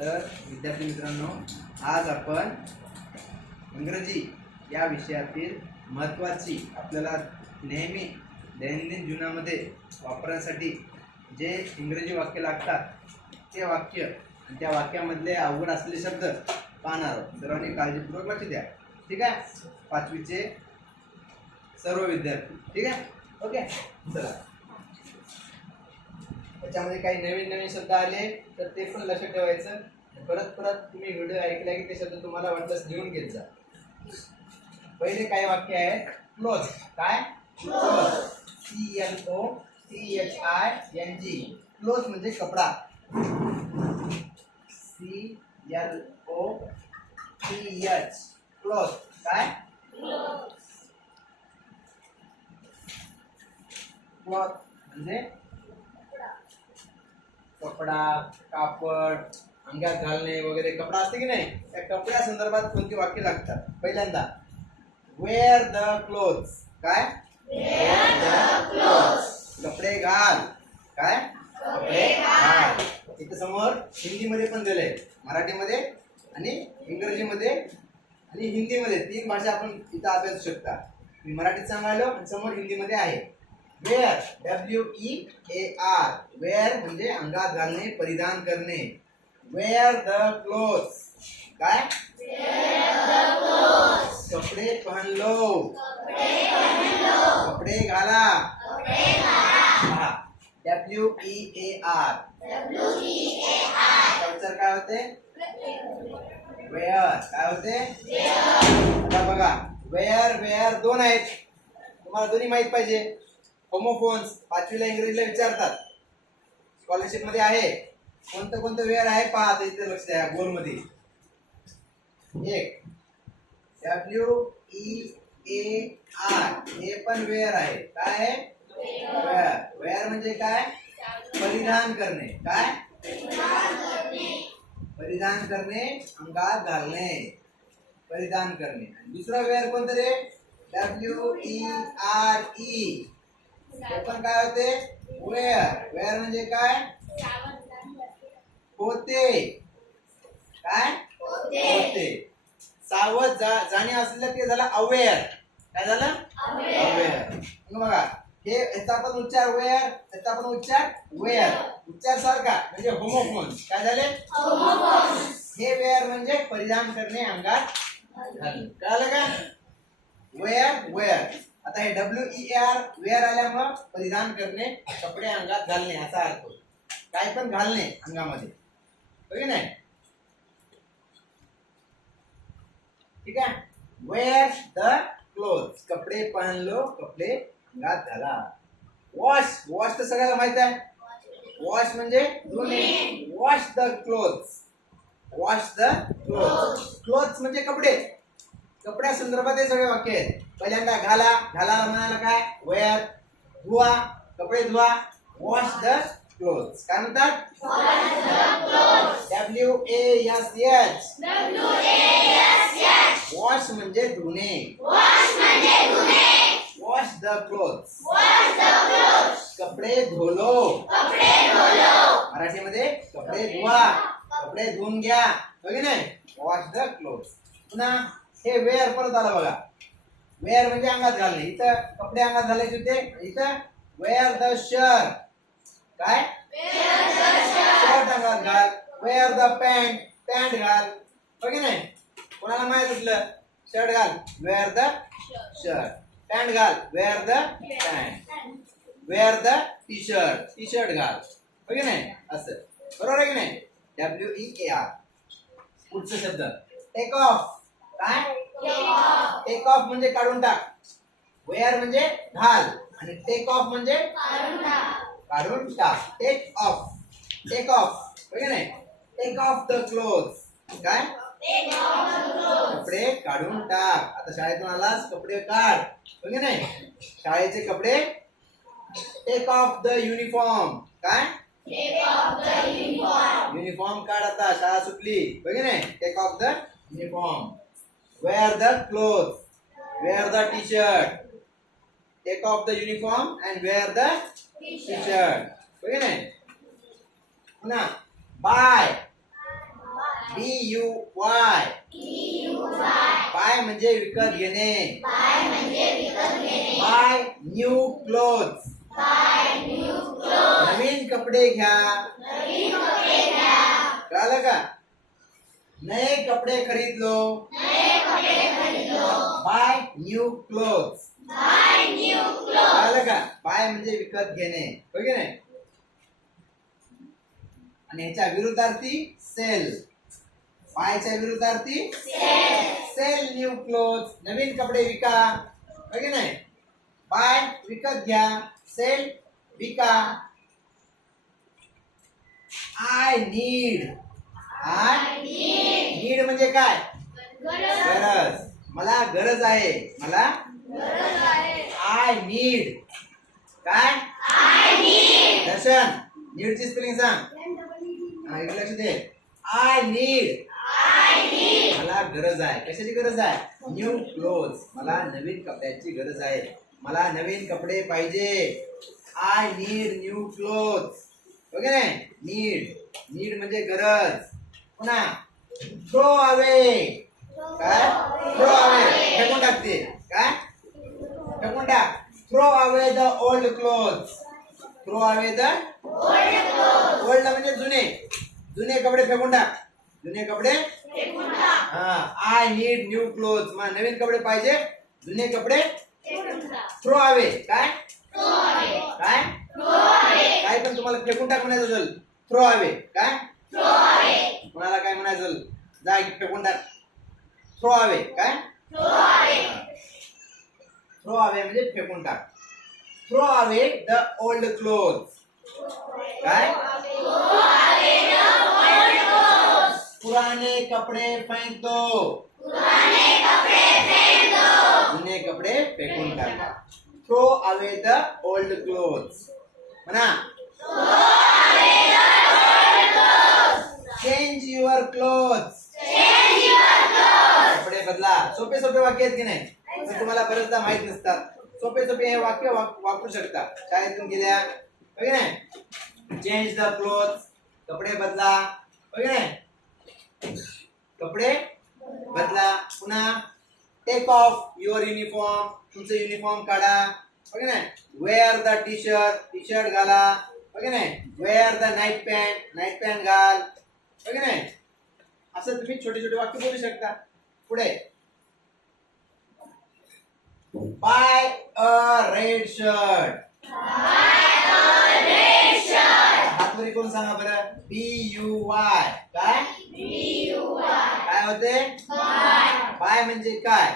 तर विद्यार्थी मित्रांनो, आज आपण इंग्रजी या विषयातील महत्त्वाची आपल्याला नेहमी दैनंदिन जीवनामध्ये वापरण्यासाठी जे इंग्रजी वाक्य लागतात ते वाक्य आणि त्या वाक्यामधले अवघड असलेले शब्द पाहणार आहोत. सर्वांनी काळजीपूर्वक लक्ष द्या. ठीक आहे, पाचवीचे सर्व विद्यार्थी. ठीक आहे, ओके. चला, त्याच्यामध्ये काही नवीन नवीन शब्द आले तर ते पण लक्षात ठेवायचं. परत परत तुम्ही व्हिडिओ ऐकला की ते शब्द तुम्हाला वाटल्यास लिहून घेत जा. पहिले काही वाक्य आहे क्लोथ. काय? क्लोथ. CLOTHING. क्लोथ म्हणजे कपडा. CLOTH. क्लोथ. काय? क्लॉथ म्हणजे कपडा, कापड, अंगात घालणे वगैरे कपडा असते की नाही, त्या कपड्या संदर्भात कोणती वाक्य लागतात. पहिल्यांदा वेअर द क्लोथ्स. काय? Wear the clothes. कपडे घाल. काय? कपडे घाल. इथे समोर हिंदीमध्ये पण दिलंय, मराठीमध्ये आणि इंग्रजीमध्ये आणि हिंदीमध्ये. तीन भाषा आपण इथं अभ्यासू शकता. मी मराठीत सांगायलो आणि समोर हिंदीमध्ये आहे. Wear, WEAR. वेअर म्हणजे अंगात घालणे, परिधान करणे. Wear the clothes. काय? कपडे पहन लो. कपडे घाला. WEAR. कल्चर काय होते? वेअर. काय होते? आता बघा, वेअर वेअर दोन आहेत, तुम्हाला दोन्ही माहित पाहिजे. होमोफोन्स पाचवीला इंग्रजीला विचारतात, स्कॉलरशिप मध्ये आहे. कोणतं कोणतं वेअर आहे पहा, इथे लक्ष द्या. गोल मध्ये एक WEAR, हे पण वेअर आहे. काय आहे? वेअर. वेअर म्हणजे काय? परिधान करणे. काय? परिधान करणे, अंगात घालणे, परिधान करणे. दुसरा वेअर कोणतं रे? WEARE. हे पण काय होते? वेअर. वेअर म्हणजे काय? होते. काय? होते. सावध जाणे असलेलं ते झालं अवेअर. काय झालं? अवेअर. बघा, हे याचा आपण उच्चार वेअर, याचा आपण उच्चार वेअर. उच्चार सारखा म्हणजे होमोफोन्स. काय झाले? हे वेअर म्हणजे परिधान करणे, अंगात घालणे. कळालं का? Wear wear. आता हे WEAR वेअर आल्यामुळं परिधान करणे, कपडे अंगात घालणे असा अर्थ होतो. काय पण घालणे अंगामध्ये, बघ नाही. ठीक आहे. Wear the clothes. कपडे पहन लो, कपडे अंगात घाला. वॉश. वॉश तर सगळ्याला माहित आहे. वॉश म्हणजे धुणे. Wash the clothes. Wash the clothes. Clothes म्हणजे कपडे. कपड्या संदर्भात हे सगळे वाक्य आहेत. पहिल्यांदा घाला. घालाला म्हणाला काय? वेअर. धुवा, कपडे धुवा. Wash the clothes. काय म्हणतात? WASH. वॉश म्हणजे धुणे. Wash the clothes. कपडे धुलो. मराठीमध्ये कपडे धुवा, कपडे धुवून घ्या, बघ नाही. Wash the clothes. पुन्हा हे वेअर परत आलं बघा. वेअर म्हणजे अंगात घालणे. इथं कपडे अंगात घालायचे होते, इथं वेअर द शर्ट. काय? शर्ट अंगात घाल. Wear the pant. पॅन्ट घाल, बघ नाही. कोणाला माहित असलं? शर्ट घाल, वेअर द शर्ट. पॅन्ट घाल, wear the pant. Wear the T-shirt. T-shirt घाल, बघ नाही. असं बरोबर आहे की नाही? WEAR. पुढचा शब्द टेक ऑफ. काय? टेक ऑफ म्हणजे काढून टाक. वेअर म्हणजे घाल आणि टेक ऑफ म्हणजे काढून टाक. Take off. टेक ऑफ, बघ नाही. Take off the clothes. काय? कपडे काढून टाक. आता शाळेतून आलास, कपडे काढ, बघ नाही. शाळेचे कपडे. Take off the uniform. काय? युनिफॉर्म काढ. आता शाळा सुटली, बघ नाही. Take off the uniform. Wear the clothes. Wear the t-shirt. Take off the uniform and wear the t-shirt. बघ नाही. पुन्हा बाय. BUY बाय म्हणजे विकत घेणे. बाय न्यू क्लोथ्स नवीन कपडे घ्या. कळलं का? नए कपडे खरीद लो. Bye new clothes. कळलं का? बाय म्हणजे विकत घेणे, हो की नाही? आणि ह्याच्या विरुद्धार्थी सेल. बायच्या विरुद्धार्थी सेल न्यू क्लोथ्स नवीन कपडे विका, हो की नाही? बाय विकत घ्या, सेल विका. आय नीड म्हणजे काय? गरज. मला गरज आहे. मला आय नीड काय? दर्शन नीडची स्पेलिंग सांग. इकडे लक्ष दे. आय नीड मला गरज आहे. कशाची गरज आहे? न्यू क्लोथ्स मला नवीन कपड्याची गरज आहे. मला नवीन कपडे पाहिजे. I need new clothes, okay नाही? नीड म्हणजे गरज. पुन्हा थ्रो अवे काय? थ्रो अवे फेकून टाकते. काय? फेकून टाक. Throw away the old clothes. Throw away the old म्हणजे जुने कपडे फेकून टाक. जुने कपडे आय नीड न्यू क्लोथ्स मला नवीन कपडे पाहिजे. जुने कपडे थ्रो अवे काय? काय पण तुम्हाला फेकून टाक म्हणायचं असेल थ्रो अवे काय? कोणाला काय म्हणायचं असेल जा फेकून टाक. थ्रो अवे काय? थ्रो अवे म्हणजे फेकून टाक. Throw away the old clothes काय? पुराने कपडे फेंक दो. जुने कपडे फेकून टाका. Throw away the old clothes. म्हणा चेंज युअर क्लोथ्स. कपडे बदला. सोपे वाक्य आहेत की नाही? पण तुम्हाला बरेचदा माहित नसतात. सोपे हे वाक्य वापरू शकता शाळेतून गेल्या, हो की नाही? चेंज द क्लोथ्स कपडे बदला, हो की नाही? कपडे बदला. पुन्हा टेक ऑफ युअर युनिफॉर्म तुमचं युनिफॉर्म काढा, हो की नाही? वेअर द टी शर्ट घाला, हो की नाही? वेअर द नाईट पॅन्ट घाल, हो की नाही? असं तुम्ही छोटे वाक्य बोलू शकता. पुढे बाय अ रेड शर्ट. हातवरी कोण सांगा बरं? BUY काय? काय होते? बाय म्हणजे काय?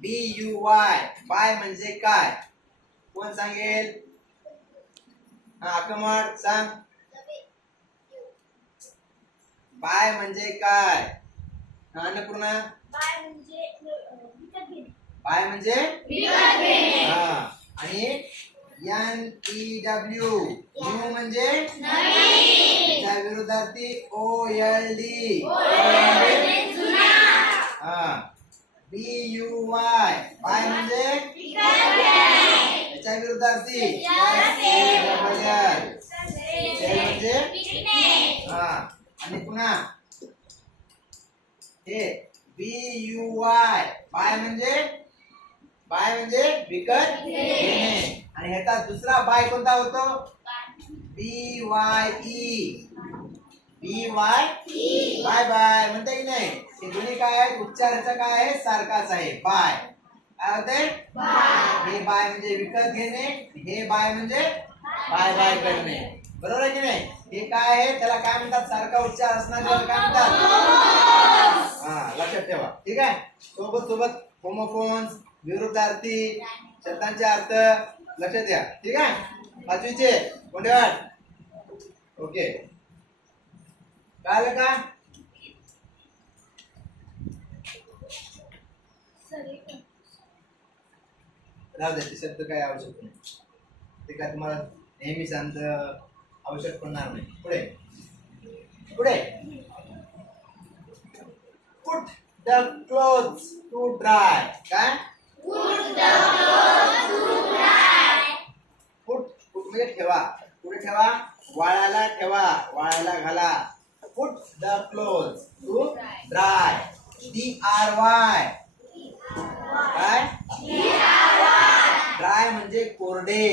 BUY बाय म्हणजे काय? कोण सांगेल? कमळ सांग. बाय म्हणजे काय? अन्नपूर्णा बाय म्हणजे आणि NEW न्यू म्हणजे त्या विरुद्धार्थी OLD BUY बाय म्हणजे त्याच्या विरुद्धार्थी म्हणजे आणि पुन्हा हे BUY बाय म्हणजे विकत घेणे. आणि ह्याचा दुसरा बाय कोणता होतो? BYE बाय म्हणते की नाही? हे दोन्ही काय आहे? उच्चाराचा काय आहे? सारखाच आहे. बाय काय होते? हे बाय म्हणजे विकत घेणे. हे बाय म्हणजे बाय करणे. बरोबर आहे की नाही? हे काय आहे? त्याला काय म्हणतात? सारखा उच्चार असणाऱ्याला काय म्हणतात? लक्षात ठेवा. ठीक आहे. सोबत होमोफोन्स विरुद्धार्थी शब्दांचे अर्थ लक्षात द्या. ठीक आहे. पाचवीचे कोणते वाट? ओके कळलं का? राहू द्या. ते शब्द काय आवश्यक नाही. ते काय तुम्हाला नेहमी शांत आवश्यक पडणार नाही. पुढे put the clothes to dry काय? पुट म्हणजे ठेवा. कुठे ठेवा? वाळायला ठेवा. वाळायला घाला. Put the clothes to dry. DRY. काय? ड्राय म्हणजे कोरडे.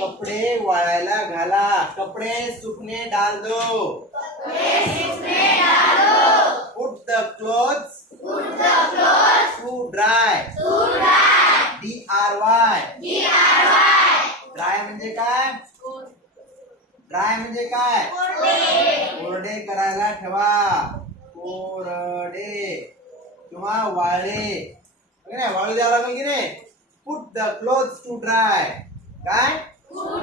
कपडे वाळायला घाला. कपडे सुकने डाल दो. Put the clothes to dry. DRY. Dry म्हणजे काय? ड्राय म्हणजे काय? कोरडे करायला ठेवा. कोरडे किंवा वाळले. नाही वाळू द्यावं लागेल की नाही? Put the clothes to dry. काय? Put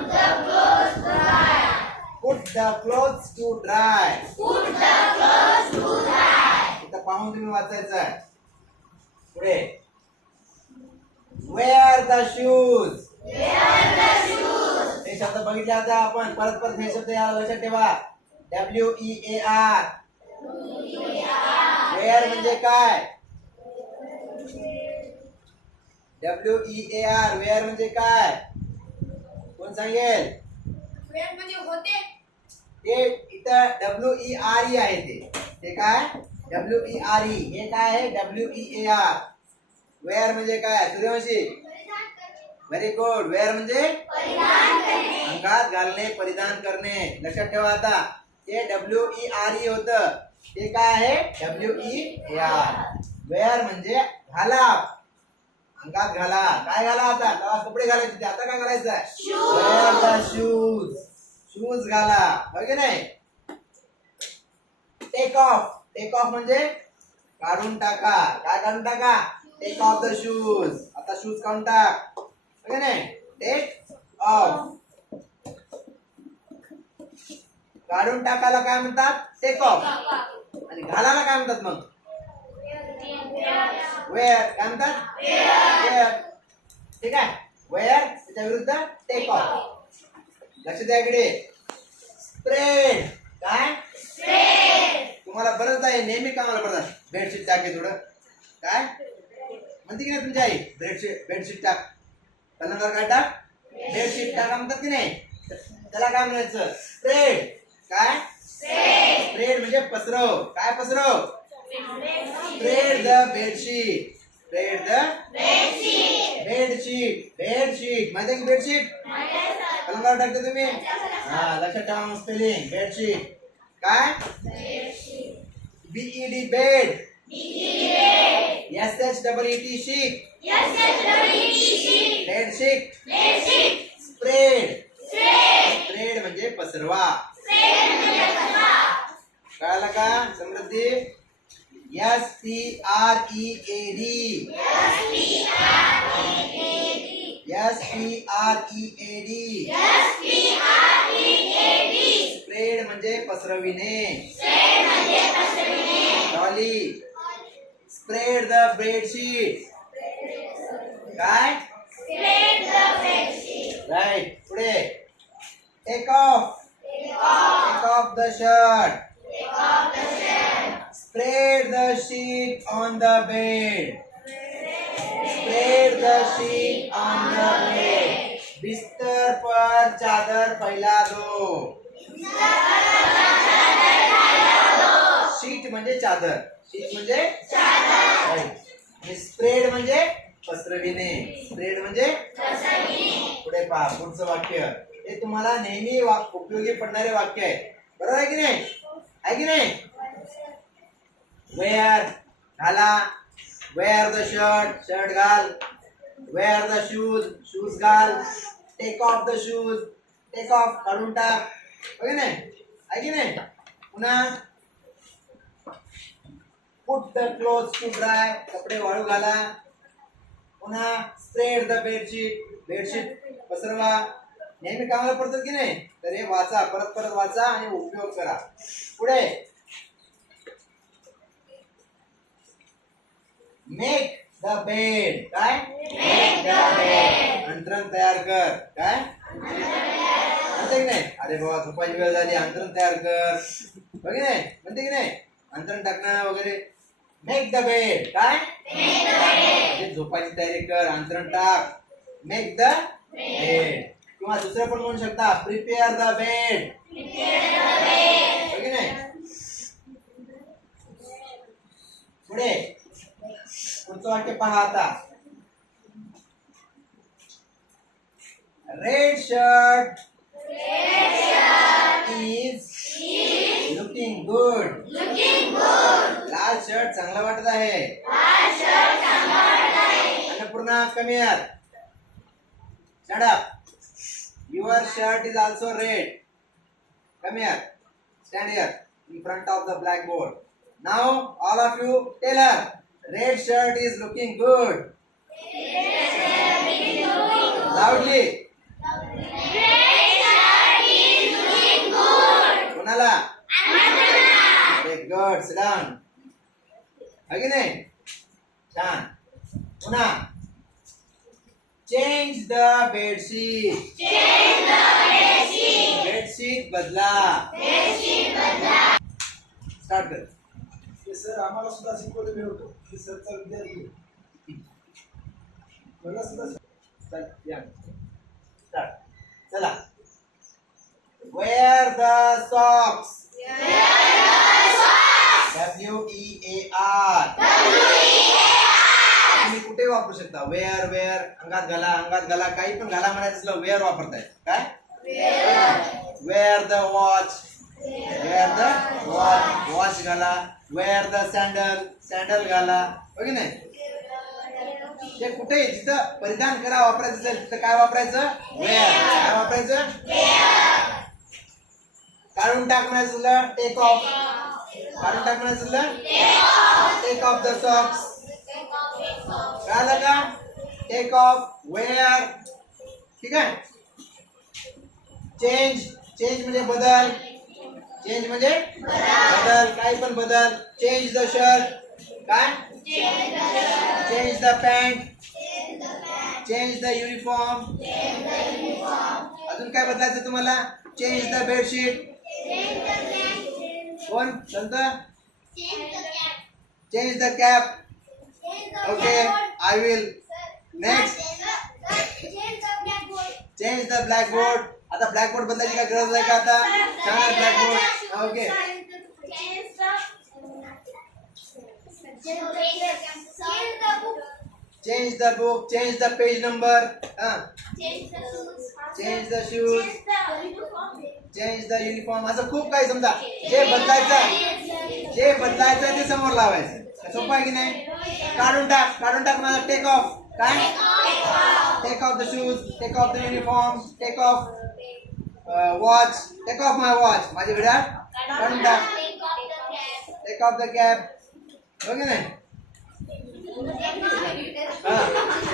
the clothes to dry. इथं पाहून तुम्ही वाचायचं आहे. पुढे वेअर द शूज. हे शब्द बघितले आता आपण. परत परत हे शब्द याला लक्षात ठेवा. WEAR. वेअर म्हणजे काय? WEAR. वेअर म्हणजे काय? कोण सांगेल? वेअर म्हणजे होते. ते इथं WERE आहे. ते काय? WERE. हे काय आहे? WEAR. वेअर म्हणजे काय? सूर्यवंशी. Very good. वेअर म्हणजे अंगात घालणे, परिधान करणे. लक्षात ठेवा आता. ते WERE होत. ते काय आहे? WEAR. वेअर म्हणजे घाला, अंगात घाला. काय घाला? आता कपडे घालायचे. आता काय घालायचं? Wear the shoes. शूज घाला. हो की नाही? Take off. टेक ऑफ म्हणजे काढून टाका. काय काढून टाका? Take off the shoes. आता शूज काढून टाक. हो की नाही? Take off. काढून टाकायला काय म्हणतात? Take off. आणि घालायला काय म्हणतात मग? वेअर. काय म्हणतात? वेअर. ठीक आहे. वेअर त्याच्या विरुद्ध टेक ऑफ. लक्ष द्या इकडे. स्प्रेड. काय? तुम्हाला बरंच आहे. नेहमी कामाला पडतात. बेडशीट टाके थोडं. काय म्हणते की नाही तुमची आई? बेडशीट टाक. पलंगावर काय टाक? बेडशीट टाका म्हणतात की नाही? त्याला काय म्हणायचं? स्प्रेड. काय? स्प्रेड म्हणजे पसरव. काय पसरव? Spread the bedsheet. Spread the bedsheet. Bedsheet माहिती आहे की? बेडशीट पलंगावर टाकते तुम्ही. हा लक्षात ठेवा मग स्पेलिंग. बेडशीट. काय? BED bed. SHEET sheet. Bedsheet. Spread. Spread म्हणजे पसरवा. कळालं का समृद्धी? SPREAD. स्प्रेड म्हणजे पसरविणे. डॉली. Spread the bedsheet. काय? राईट. पुढे take off. Take off the shirt. Spread the sheet on the bed. Spread the sheet on the bed. बिस्तर पर चादर फैला दो. शीट म्हणजे चादर. शीट म्हणजे चादर. स्प्रेड म्हणजे पसरविणे. स्प्रेड म्हणजे पुढे पहा. पुढचं वाक्य हे तुम्हाला नेहमी उपयोगी पडणारे वाक्य आहे. बरोबर आहे की नाही? आहे की नाही? वेअर घाला. Wear the shirt. शर्ट घाल. Wear the shoes. शूज घाल. Take off the shoes. Take off काढून टाक. हो की नाही? आहे की नाही? पुन्हा put the clothes to dry. कपडे वाळू घाला. पुन्हा स्प्रेड द बेडशीट. बेडशीट पसरवा. नेहमी कामाला पडतात की नाही? तर हे वाचा. परत परत वाचा आणि उपयोग करा. पुढे मेक द बेड. काय? अंतरण तयार कर. काय म्हणते की नाही? अरे बाबा झोपायची वेळ झाली, अंतरण तयार कर. बघ नाही म्हणते की नाही? अंतरण टाकणं वगैरे. Make the bed. काय? झोपायची तयारी कर. अंतरण टाक. Make the bed. किंवा दुसरं पण म्हणू शकता प्रिपेअर द बेड. नाही पुढे पुढचं वाक्य पहा आता. Red shirt is looking good. लाल शर्ट चांगला वाटत आहे. अन्नपूर्णा कमी यार. Stand up. Your shirt is also red. Come here. Stand here in front of the blackboard. Now all of you tell her. Red shirt is looking good. Loudly. Kunala. Very good. Sit down. Again. Stand. Puna. Change the bed sheet. Bedsheet बदला. Start कर. हे sir आम्हाला सुद्धा शिकवले मी होतो. हे सरचा विद्यार्थी मला सुद्धा स्टार्ट. चला. Wear the socks. WEAR. तुम्ही कुठे वापरू शकता. वेअर वेअर अंगात घाला काही पण घाला म्हणायचं असलं वेअर वापरताय काय. Wear the watch. वॉच घाला. वेअर द सँडल घाला. ओके नाही. ते कुठे जिथं परिधान करा वापरायचं असेल तिथं काय वापरायचं वेअर. काय वापरायचं काढून टाक म्हणायचं असलं टेक ऑफ. काढून टाक म्हणायचं असलं टेक ऑफ द सॉक्स. कळालं का. Take off wear. ठीक आहे. चेंज म्हणजे बदल. काही पण बदल. Change the shirt. काय change the pant. Change the uniform. अजून काय बदलायचं तुम्हाला. Change the bedsheet. कोण संत. Change the cap. Okay, I will. Next, change the blackboard. आता blackboard बदलायची काय गरज आहे का आता. सांगा blackboard. Okay. Change the book. Change the page number. Change the shoes. Change the uniform. असं खूप काही समजा जे बदलायचं ते समोर लावायचं. सोपं आहे की नाही. काढून टाक माझा टेक ऑफ. काय take off the shoes. Take off the uniform. Take off watch. Take off my watch. माझी घड्याळ काढून टाक. Take off the cap. Okay नाही.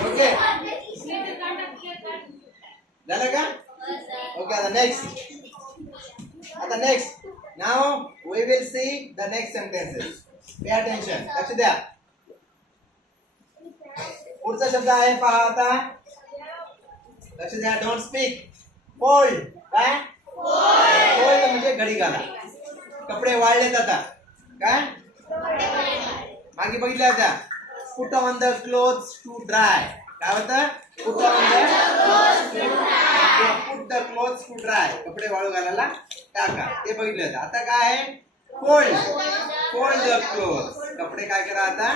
ओके झालं का. ओके आता next. Now we will see the next sentences. Pay attention. लक्ष द्या. पुढचा शब्द आहे पहा आता. लक्ष द्या. Don't speak. फोल्ड. काय फोल्ड म्हणजे घडी घाला. कपडे वाळलेत आता. काय मागे बघितलं आता. Put on the clothes to dry. काय होतं put the clothes to dry. कपडे वाळू घालायला टाका. ते बघितलं. आता काय आहे फोल्ड द क्लोथ्स. कपडे काय करा आता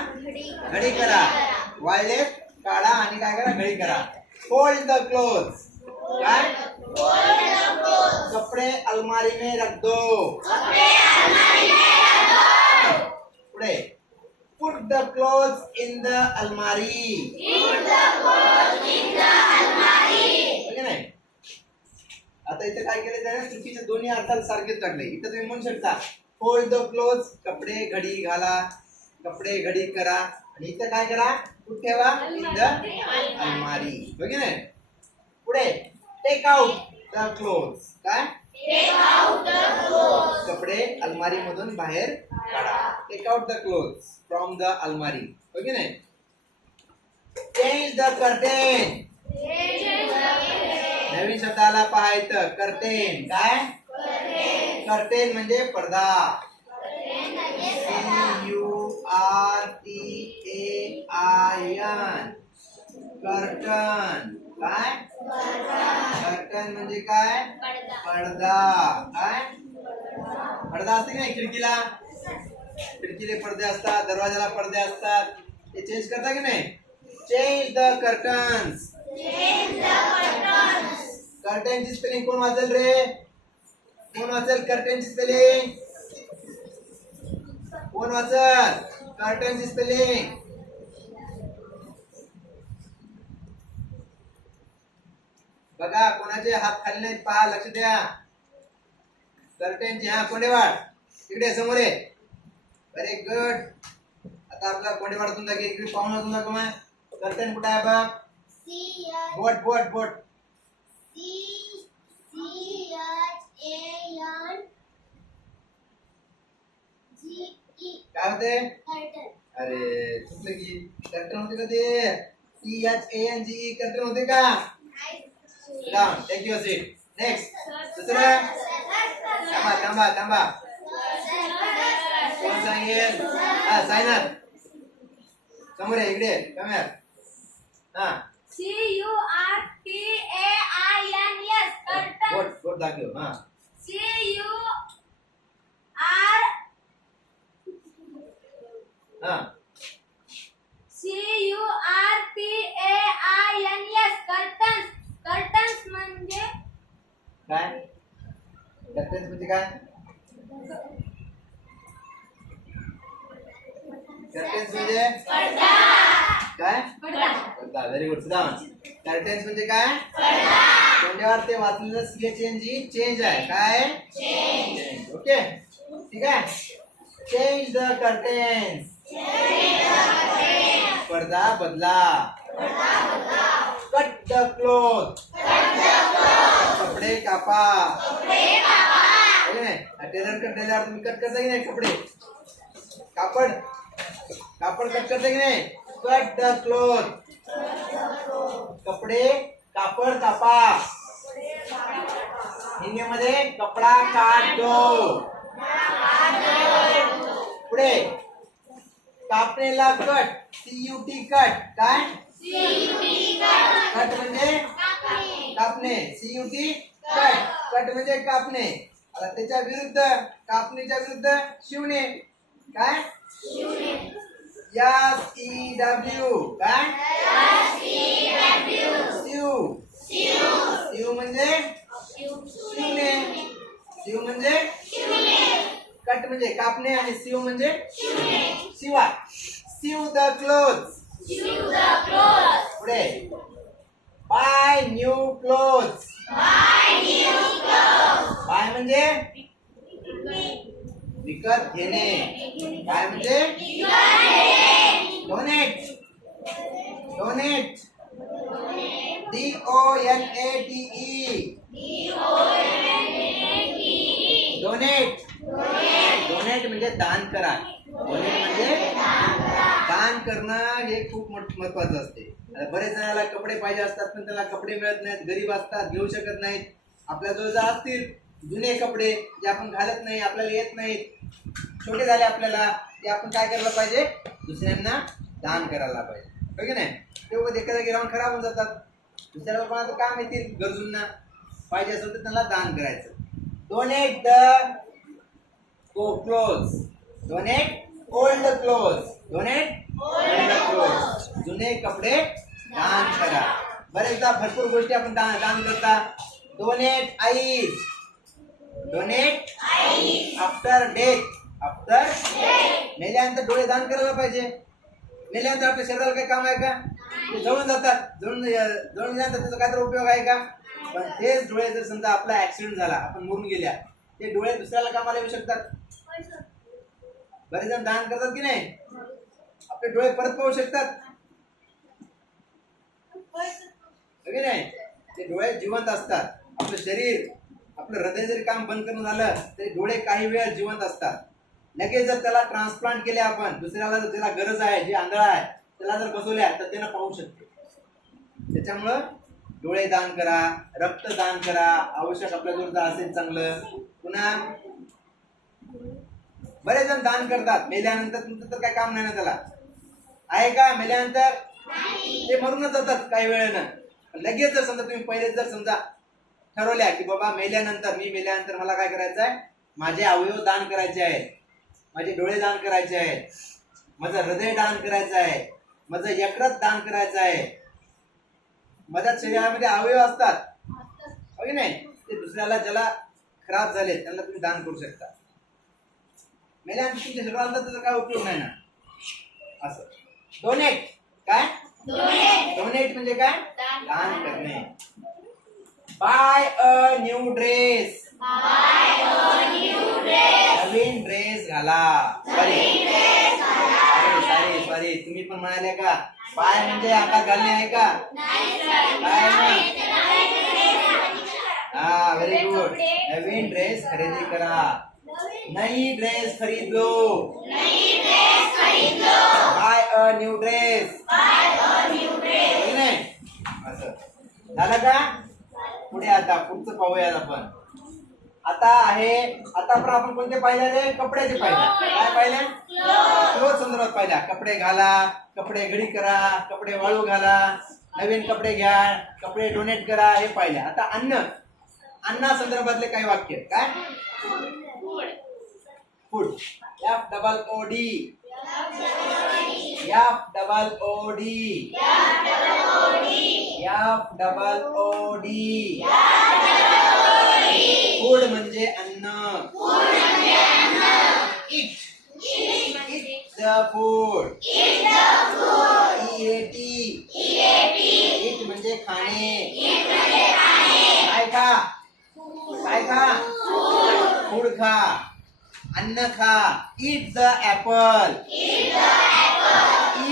घडी करा. वाळले काढा आणि काय करा घडी करा. Fold the clothes. काय कपड़े अलमारी में रख दो. पुढे put the clothes in the अलमारी. नाही. आता इथे काय केलं त्याने चुकीचे दोन्ही अर्थाला सारखेच टाकले. इथं तुम्ही म्हणू शकता फोल्ड द क्लोथ्स. कपडे घडी घाला. कपडे घडी करा. आणि इथं काय करा कुठे ठेवा इन द अलमारी. बघे नाही. पुढे टेक आउट द क्लोथ्स. काय कपडे अलमारी मधून बाहेर काढा. Take out the clothes from the अलमारी. ओके नाही. Change the curtain. नवीन शब्दाला पाहायचं कर्टेन. काय कर्टेन म्हणजे पडदा. CURTAIN curtain. काय कर्टन म्हणजे काय पडदा काय पडदा असते की नाही खिडकीला खिडकीले पडदे असतात दरवाजाला पडदे असतात ते चेंज करता की नाही चेंज द कर्टन्स कर्टनची स्पेलिंग कोण वाचेल रे कोण वाचेल कर्टनची स्पेलिंग कोण वाचल कर्टनची स्पेलिंग बघा कोणाचे हात खाली नाहीत पहा लक्ष द्या कर्टनची हा कोंडेवाड इकडे समोर आहे व्हेरी गुड आता आपला कोंडेवाडातून दाखव इकडे पाहुणातून दाखव मग कर्टन कुठे आहे बघ बोट बोट बोट काय होते अरे चुकलं की कर्टन होते का ते CHANGE कर्टन होते का down take your seat next दुसरं थांबा थांबा थांबा कोण सांगेल हा सायनाथ समोर आहे इकडे कॅमेरा हा CURTAINS बोट बोट दाखव हा हा CURTAINS कर्टन्स म्हणजे काय कर्टन्स म्हणजे काय कर्टन्स म्हणजे काय पडदा व्हेरी गुड सुद्धा कर्टन्स म्हणजे काय कोंड्यावर ते वाचलेलं CHANGE चेंज आहे काय चेंज ओके ठीक आहे चेंज द कर्टन्स पडदा बदला कट द क्लॉथ कपडे कापा टेलर टेलर तुम्ही कट करता की नाही कपडे कापड कापड कट करता की नाही कट द क्लॉथ कपडे कापड कापा हिंदीमध्ये कपडा काट दो पुढे कापणेला कट CUT कट काय कट म्हणजे कापणे CUT कट कट म्हणजे कापणे आता त्याच्या विरुद्ध कापणीच्या विरुद्ध शिवणे काय SEW काय शिव शिव म्हणजे शिवणे शिव म्हणजे कट म्हणजे कापणे आणि शिव म्हणजे शिवा शिव द क्लोथ्स पुढे बाय न्यू क्लोथ्स बाय म्हणजे विकत घेणे काय म्हणजे donate donate DONATE donate donate म्हणजे दान करा डोनेट म्हणजे दान करणं हे खूप महत्वाचं असते बरेच जणांना कपडे पाहिजे असतात पण त्याला कपडे मिळत नाहीत गरीब असतात घेऊ शकत नाहीत आपल्या जवळ जर असतील जुने कपडे जे आपण घालत नाही आपल्याला येत नाहीत छोटे झाले आपल्याला ते आपण काय करायला पाहिजे दुसऱ्यांना दान करायला पाहिजे हो की नाही ते एका जागी राहून खराब होऊन जातात दुसऱ्याला कोणाचं काम येतील गरजूंना पाहिजे असेल तर त्यांना दान करायचं donate the clothes donate old clothes donate old clothes जुने कपडे दान करा बरेचदा भरपूर गोष्टी आपण दान करता donate eyes donate after death after मेल्यानंतर डोळे दान करायला पाहिजे मेल्यानंतर आपल्या शरीराला काही काम आहे का ते जळून जातात जळून जातात त्याचा काय तर उपयोग आहे का पण तेच डोळे जर समजा आपला ऍक्सिडेंट झाला आपण मरून गेल्या ते डोळे दुसऱ्याला कामाला येऊ शकतात बरेच जण दान करतात की नाही आपले डोळे परत पाहू शकतात की नाही ते डोळे जिवंत असतात आपलं शरीर आपलं हृदय जरी काम बंद करून झालं तरी डोळे काही वेळ जिवंत असतात लगेच जर त्याला ट्रान्सप्लांट केले आपण दुसऱ्याला जर त्याला गरज आहे जे आंधळा आहे त्याला जर बसवल्या तर त्याला पाहू शकते त्याच्यामुळं डोळे दान करा रक्त दान करा आवश्यक आपल्याजवळ जर असेल चांगलं पुन्हा बरेच जण दान करतात मेल्यानंतर तुमचं तर काय काम नाही ना त्याला आहे का मेल्यानंतर ते मरूनच जातात काही वेळेनं लगेच जर समजा तुम्ही पहिले जर समजा ठरवल्या की बाबा मी मेल्यानंतर मला काय करायचं आहे, माझे अवयव दान करायचे आहेत, माझे डोळे दान करायचे आहेत, माझं हृदय दान करायचं आहे, माझं यकृत दान करायचं आहे. माझ्या शरीरामध्ये अवयव असतात हो की नाही, ते दुसऱ्याला ज्याला खराब झाले त्यांना तुम्ही दान करू शकता. मेल्यानंतर तुमच्या शरीराला त्याचा काय उपयोग नाही ना. असं डोनेट, काय डोनेट म्हणजे काय, दान करणे. बाय अ न्यू ड्रेस, नवीन ड्रेस घाला. सॉरी तुम्ही पण म्हणाले का बाय म्हणजे हातात घालणे आहे का, बाय नाही. हा व्हेरी गुड. नवीन ड्रेस खरेदी करा, नई ड्रेस खरीद लो, बाय अ न्यू ड्रेस. असं झालं का. पुढे आता पुढचं पाहूयात आपण. आता पण आपण कोणते पाहिले, कपड्याचे पाहिले. काय पाहिले, क्लोथ संदर्भात पाहिल्या. कपडे घाला, कपडे घडी करा, कपडे वाळू घाला, नवीन कपडे घ्या, कपडे डोनेट करा, हे पाहिले. आता अन्ना संदर्भातले काही वाक्य. काय, फूड, FOOD, फूड म्हणजे अन्न. It the food. EAT, it म्हणजे खाणे. काय खा, फूड खा, अन्न खा. It the apple,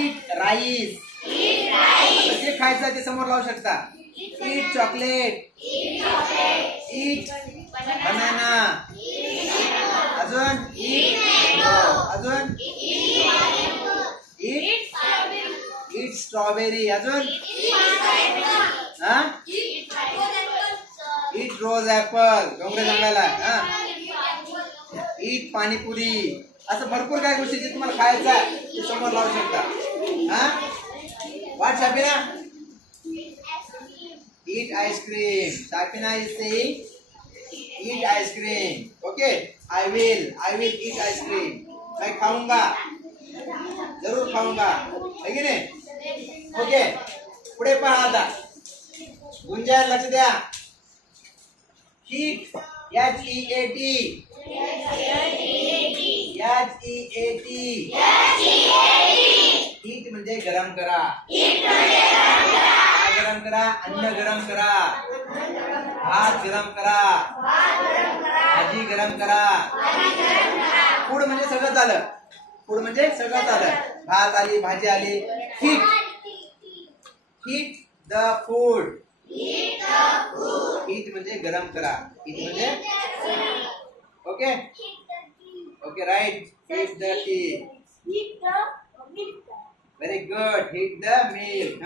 it rice. जे खायचं ते समोर लावू शकता. It chocolate, it banana. अजून इट स्ट्रॉबेरी. अजून इट रोज ऍपल, डोंगरे जंगला. इट पाणीपुरी. असं भरपूर काही गोष्टी जे तुम्हाला खायचं ते समोर लावू शकता. वाट Shabina, eat ice cream. Shafina is saying eat ice cream. Okay, I will eat ice cream. मैं खाऊंगा, जरूर खाऊंगा, है की नाही. ओके, पुढे पहा आता. गुंजाय लक्ष द्या. हीट, HEAT, हीट म्हणजे गरम करा. गरम करा, अन्न गरम करा, भात गरम करा, भाजी गरम करा. फूड म्हणजे सगळं झालं. भात आली, भाजी आली. Heat the food. हीट म्हणजे गरम करा. हीट म्हणजे okay right. Heat the tea. Very good. Heat the milk.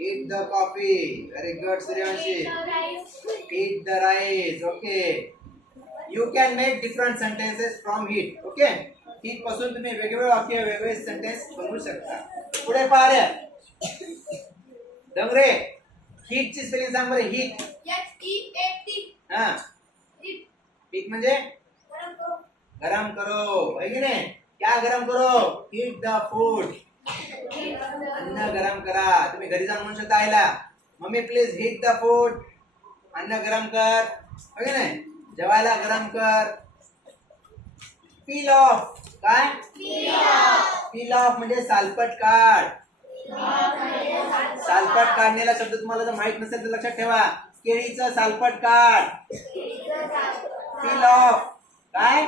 Eat the coffee. Very good, Suryanshi. Eat the rice. Okay. You can make different sentences from heat. Okay. Heat पासून तुम्ही वेगवेगळे वाक्य, वेगवेगळे sentence बनवू शकता. पुढे पहा रे. डोंगरे, हीट ची स्पेलिंग सांग बरं. हीट, हा, हीट म्हणजे गरम करो, है की नाही. क्या गरम करो, हीट द फूड. अन्न गरम करा. तुम्ही घरी जाऊन म्हणू शकता आईला, mummy please heat the food. अन्न गरम कर, हो की नाही. जेवायला गरम कर. Peel off. काय, पील ऑफ म्हणजे सालपट काढ. सालपट काढण्याला शब्द तुम्हाला जर माहित नसेल तर लक्षात ठेवा. केळीचं सालपट काढ. Peel off. काय,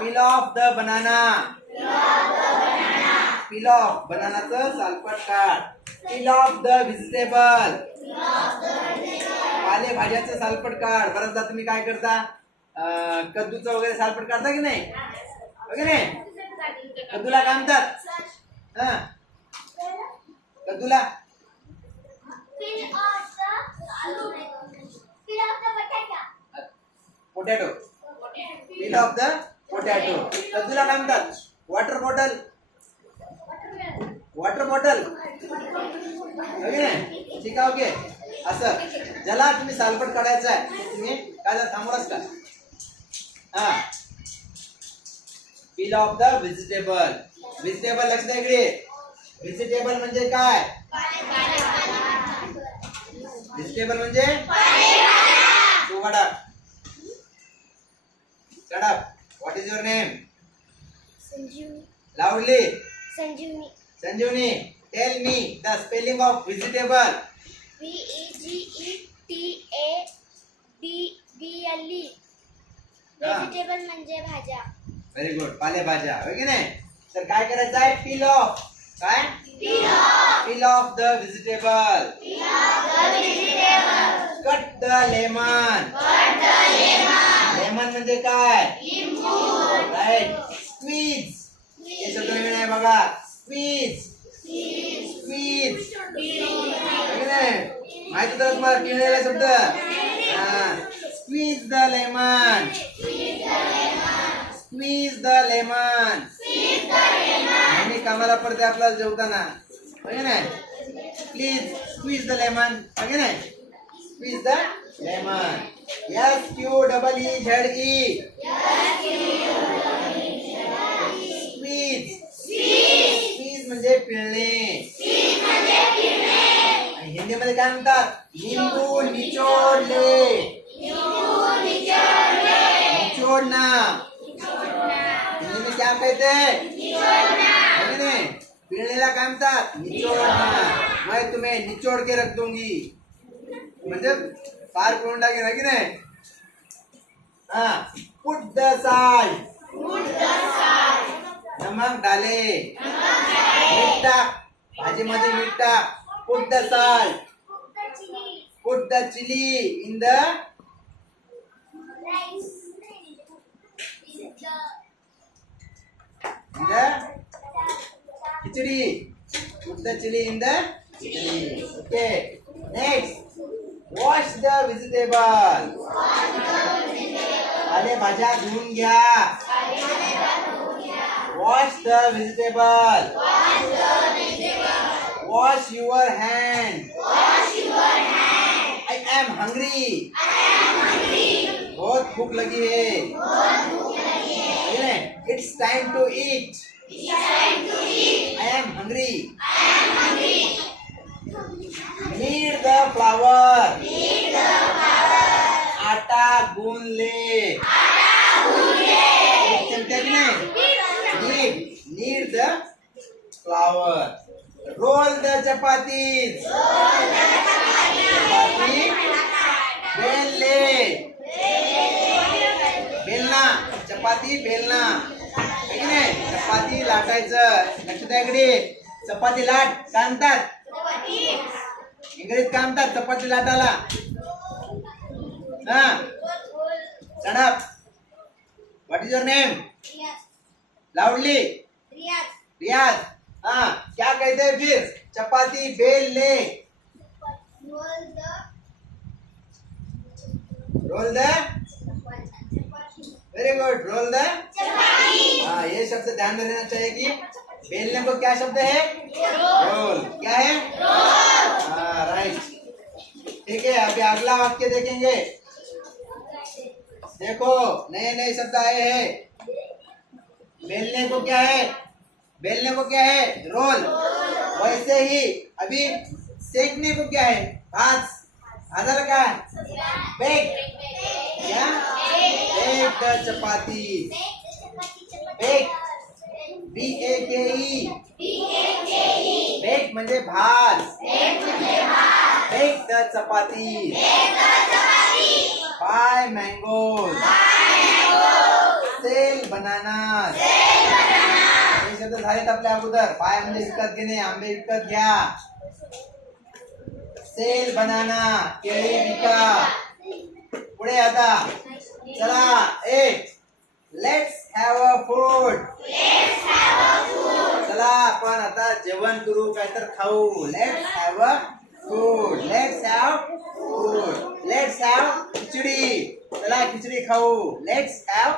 peel off the banana. Peel off बनानाचं सालपट काढ. Peel off the vegetable. पालेभाज्याचं सालपट काढ. बऱ्याचदा तुम्ही काय करता, कद्दूचं वगैरे सालपट काढता की नाही, कद्दूला काय म्हणतात, कद्दूला potato. Peel off the potato. कद्दूला काय म्हणतात, वॉटर बॉटल. ओके नाही ठीक आहे ओके असं ज्याला तुम्ही सालपट काढायचा आहे तुम्ही काय जरा थांबवलाच का हा peel off the vegetable vegetable लक्ष द्या इकडे व्हेजिटेबल म्हणजे काय व्हेजिटेबल म्हणजे तू shut what is your name Sanjeevani लाऊडली Sanjeevani Sanjeevani tell me the spelling of vegetable VEGETABLE vegetable म्हणजे भाज्या व्हेरी गुड पालेभाज्या होय की नाही तर काय करायचं आहे पील ऑफ काय peel off the vegetable cut the lemon lemon म्हणजे काय राईट स्क्वीज हे शब्द नवीन आहे बघा स्क्वीज स्क्वीज माहिती तर तुम्हाला पिळलेला शब्द squeeze the lemon squeeze the lemon नेहमी कामाला पडते आपल्याला जेवताना होय नाही प्लीज स्क्वीज द लेमन होय नाही squeeze the lemon SQEEZE squeeze squeeze म्हणजे पिळणे आणि हिंदीमध्ये काय म्हणतात लिंबू निचोडले निचोडना हिंदी में क्या कहते हैं नहीं पिळलेला काय म्हणतात निचोडना मैं तुम्हें निचोड के रख दूंगी म्हणजे पार करून टाकेन है की नाही हा पुट द साल्ट नमक डाले मीठ टाक भाजीमध्ये मीठ टाक put the salt put the chili in the khichdi put the chili in the chili okay next wash the vegetable पालेभाज्या धुवून घ्या wash the vegetable wash your hand I am hungry बहुत भूख लगी है it's time to eat I am hungry knead the flour आटा गूंद ले चलते कि नहीं knead the flour roll the chapatis चपाती बेल ले बेलना चपाती बेलना है की नाही चपाती लाटायचं लक्ष द्या इकडे चपाती लाट काय म्हणतात इंग्रजीत काय म्हणतात चपाती लाटाला हा चढप what is your name loudly Riyaz हाँ क्या कहते हैं फिर चपाती बेल ले roll the very good roll the हाँ ये शब्द ध्यान में रहना चाहिए कि बेलने को क्या शब्द है रोल क्या है हाँ राइट ठीक है अभी अगला वाक्य देखेंगे देखो नए नए शब्द आए हैं बेलने को क्या है बेलने को क्या है रोल वैसे ही अभी सेकने को क्या है भाज आधा लगा बेक क्या bake the chapati bake BAKE bake म्हणजे भाज bake the chapati buy mangoes sell bananas हे शब्द झालेत आपल्या अगोदर बाय म्हणजे विकत घेणे आंबे विकत घ्या सेल बनाना केळी विका पुढे आता चला एक लेट्स हॅव अ फूड चला आपण आता जेवण करू काय तर खाऊ let's have a food let's have food let's have khichdi चला खिचडी खाऊ लेट्स हॅव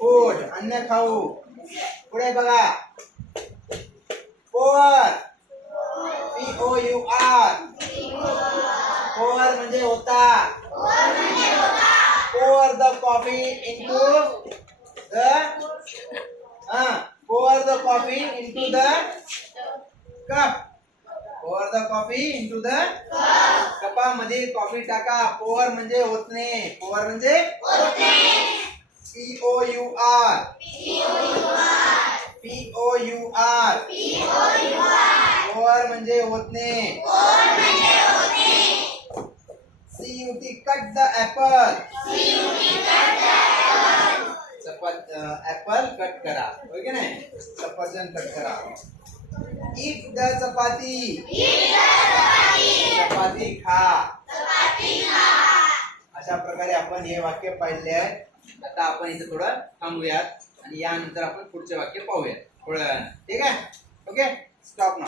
फूड अन्न खाऊ पुढे बघा पोर POUR pour म्हणजे होता pour the coffee into the pour the coffee into the cup pour the coffee into the कपामध्ये कॉफी टाका pour म्हणजे ओतणे pour म्हणजे POUR pour म्हणजे ओतणे CUT cut the apple apple cut करा होय की नाही सफरचंद कट करा eat the चपाती चपाती खा अशा प्रकारे आपण हे वाक्य पाहिले आहे आता आपण इथे थोडं थांबूयात आणि यानंतर आपण पुढचे वाक्य पाहूयात थोड्या वेळानं ठीक आहे ओके स्टॉप ना